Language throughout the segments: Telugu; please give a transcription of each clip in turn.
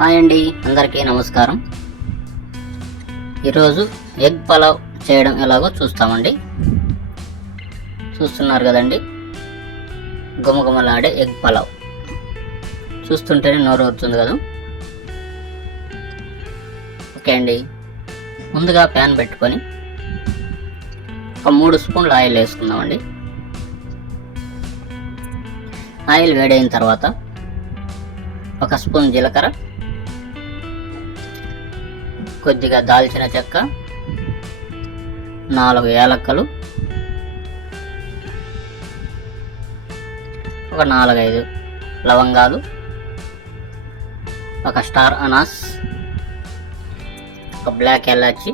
హాయ్ అండి అందరికీ నమస్కారం. ఈరోజు ఎగ్ పలావ్ చేయడం ఎలాగో చూస్తామండి. చూస్తున్నారు కదండి గుమగుమలాడే ఎగ్ పలావ్. చూస్తుంటేనే నోరు వస్తుంది కదా. ఓకే అండి ముందుగా ప్యాన్ పెట్టుకొని ఒక మూడు స్పూన్లు ఆయిల్ వేసుకుందామండి. ఆయిల్ వేడైన తర్వాత ఒక స్పూన్ జీలకర్ర కొద్దిగా దాల్చిన చెక్క నాలుగు ఏలక్కలు ఒక నాలుగైదు లవంగాలు ఒక స్టార్ అనాస్ ఒక బ్లాక్ ఎలాచి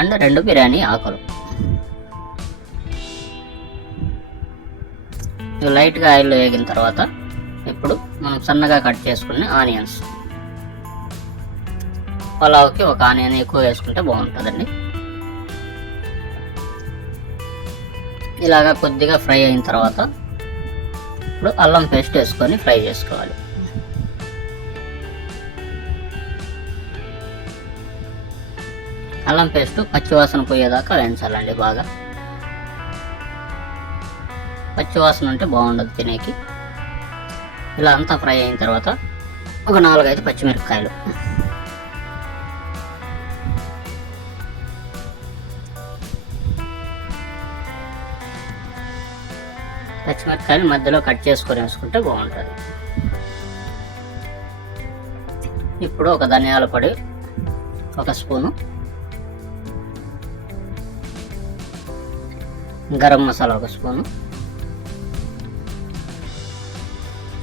అండ్ రెండు బిర్యానీ ఆకులు. లైట్గా ఆయిల్లో వేగిన తర్వాత ఇప్పుడు మనం సన్నగా కట్ చేసుకునే ఆనియన్స్. పలావ్కి ఒక ఆనియన్ ఎక్కువ వేసుకుంటే బాగుంటుందండి. ఇలాగా కొద్దిగా ఫ్రై అయిన తర్వాత ఇప్పుడు అల్లం పేస్ట్ వేసుకొని ఫ్రై చేసుకోవాలి. అల్లం పేస్ట్ పచ్చివాసన పోయేదాకా వేయించాలండి బాగా. పచ్చివాసన ఉంటే బాగుండదు తినేకి. ఇలా అంతా ఫ్రై అయిన తర్వాత ఒక నాలుగైదు పచ్చిమిరపకాయలు. పచ్చిమిరపకాయలు మధ్యలో కట్ చేసుకొని వేసుకుంటే బాగుంటుంది. ఇప్పుడు ఒక ధనియాల పొడి ఒక స్పూను. గరం మసాలా ఒక స్పూను.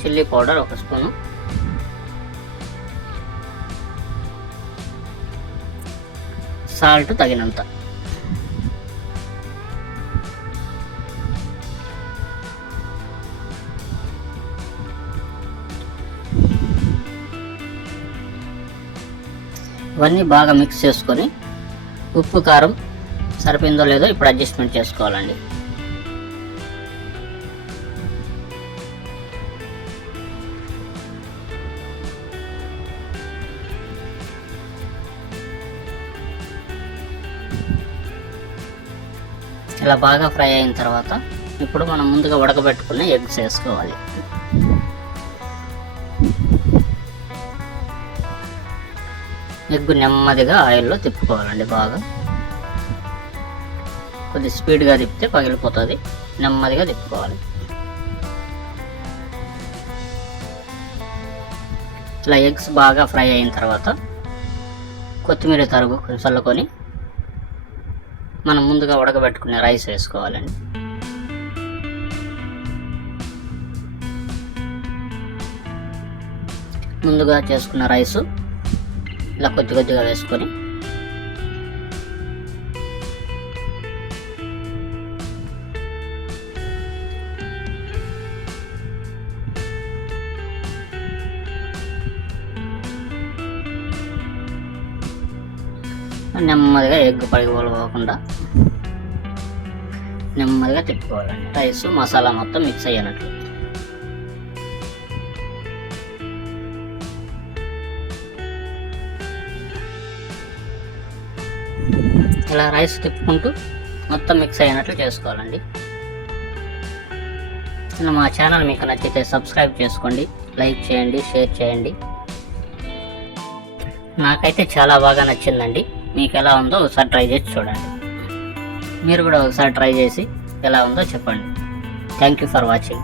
చిల్లీ పౌడర్ ఒక స్పూను. సాల్ట్ తగినంత. ఇవన్నీ బాగా మిక్స్ చేసుకొని ఉప్పు కారం సరిపోయిందో లేదో ఇప్పుడు అడ్జస్ట్మెంట్ చేసుకోవాలండి. ఇలా బాగా ఫ్రై అయిన తర్వాత ఇప్పుడు మనం ముందుగా ఉడకబెట్టుకున్న ఎగ్స్ వేసుకోవాలి. ఎగ్గు నెమ్మదిగా ఆయిల్లో తిప్పుకోవాలండి బాగా. కొద్ది స్పీడ్గా తిప్పితే పగిలిపోతుంది. నెమ్మదిగా తిప్పుకోవాలి. ఇలా ఎగ్స్ బాగా ఫ్రై అయిన తర్వాత కొత్తిమీర తరుగు కొంచెం చల్లుకొని మనం ముందుగా ఉడకబెట్టుకునే రైస్ వేసుకోవాలండి. ముందుగా చేసుకున్న రైసు ఇలా కొద్ది కొద్దిగా వేసుకొని నెమ్మదిగా ఎగ్ పడిపోకుండా నెమ్మదిగా తిప్పుకోవాలండి రైస్ మసాలా మొత్తం మిక్స్ అయ్యేనట్లు ఇలా రైస్ తిప్పుకుంటూ మొత్తం మిక్స్ అయినట్లు చేసుకోవాలండి. మా ఛానల్ మీకు నచ్చితే సబ్స్క్రైబ్ చేసుకోండి లైక్ చేయండి షేర్ చేయండి. నాకైతే చాలా బాగా నచ్చిందండి. మీకు ఎలా ఉందో ఒకసారి ట్రై చేసి చూడండి. మీరు కూడా ఒకసారి ట్రై చేసి ఎలా ఉందో చెప్పండి. Thank you for watching